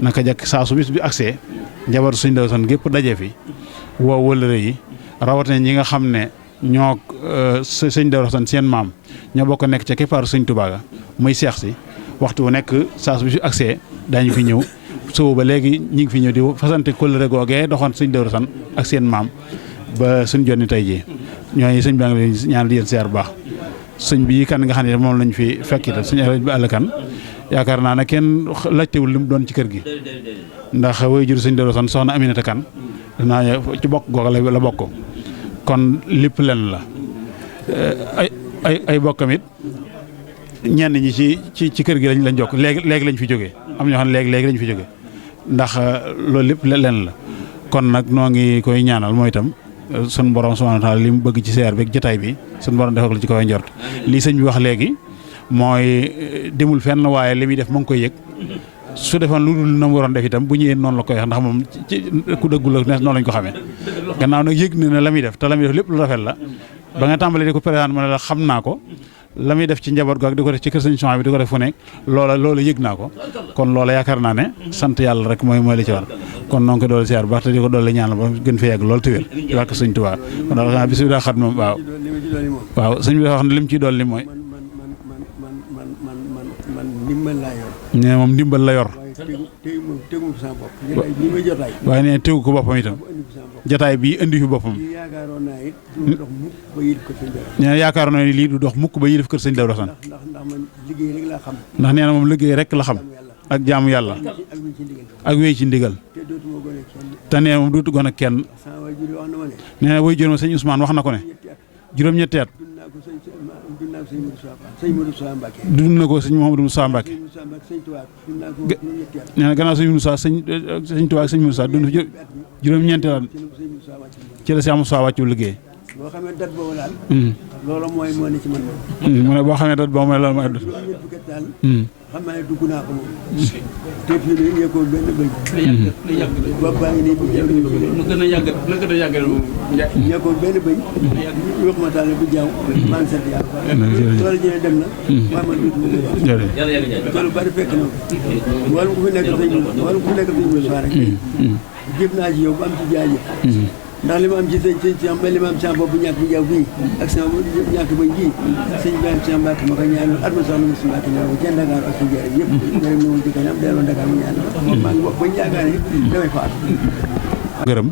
naka jekk saa su bis bi accès njabootu sëñ Darou Assane gépp daje fi woo wëllëre yi rawatina ñi nga xam ne ñoo sëñ Darou Assane seen maam ñoo bokk nekk ca keppaaru sëñ Touba ga muy seex si waxtu wu nekk saa su bis bi accès daañu fi ñëw suba ba léegi ñi ngi fi ñëw di fasante kóllëre googee doxoon sëñ Darou Assane ak seen maam ba suñ jonni tey jii ñooñu sëñ baa ngi leen ñaan di leen siyaar bu baax sëñ bi kan nga xam ne moom lañ fi fekkital sëñ Alaaji bi àll kan yaakaar naa ne kenn laajtewul li mu doon ci kër gi ndax way jur sëñ Darou Assane soxna Aminata kan naa ci bokk googa la bokk kon lépp len la ay bokkam it ñenn ñi ci kër gi lañ jokk léegi lañ fi jógee am ñoo xam ne léegi lañ fi jógee ndax loolu lépp len la kon nag noo ngi koy ñaanal mooy itam sun borom subhanahu wa taala li mu bëgg ci seer bi ak jotaay bi sun borom defal ko ci kaw njort lii sëñ bi wax léegi mooy demul fenn waaye li muy def mu ngi koy yëg su defoon lu dul na mu waroon def itam bu ñëwee noonu la koy wax ndax moom ci ku dëggul la noonu lañ ko xamee gannaaw nag yëg na ne la muy def te la muy def lépp lu rafet la ba nga tàmbalee di ko présenté ma ne la xam naa ko la muy def ci njaboot gaak di ko def ci kër sëñ Souhaïbou bi di ko def fu nekk loola yëg naa ko kon loola yaakaar naa ne sant yàlla rek mooy li ci war kon noo ngi ko doole siyaar bu baax te di ko doole ñaanal ba gën fee yàgg loolu te wér ci wàkk sëñ Tuubaa kon daal xanaa bis bi daa xat moom waaw sëñ bi daa wax ne lim ciy dolli mooy nee moom ndimbal la yor waaye nee tegu ko boppam itam jotaay bi indi fi boppam nee yaakaaroon na lii du dox mukk ba yilif kër sëñ Darou Assane ndax nee na moom liggéey rek la xam ak jaamu yàlla ak wéy ci ndigal te nee moom dootu gone kenn nee na way jur ma sëñ Ousmane wax na ko ne juróom-ñetti at dund na ko sëñ Mouhamadou Moussa Mbacke nee na gannaaw sëñ Moussa sëñ Tuubaa ak sëñ Moussa dund fi juróom-ñeenti at ci la si am Moussa wàccu liggéey boo xamee dat boobu daal loolu mooy moo ne ci man mu ne boo xamee dat boobu mooy loolu mooy xam naa ne dugg naa ko moom te fii nii yëkkoo benn bëñ bopp baa ngi nii mu gën a yàgg yëkkoo benn bëñ wax ma taal bu jaaw maa ngi sant yàlla loolu jëne dem na waaye man duutu ma ko lu bari fekk na wala ku fi nekk sëñ rek jëf naa ci yow bu am ci jaajëf ndax li ma am ci sëñ li ma am sama bopp bu ñàkk bu jaww bii ak sama ñàkk bañ bii sëñ bi ak sama Mbàkke ma ko ñaanal at ma soxna mu si Mbàkke ñaanal ko ca Dakar ak suñu jërëjëf yëpp jërëm na ma ci kanam delloo Dakar mu ñaanal maa ngi wax bañ yaakaar ne damay faatu gërëm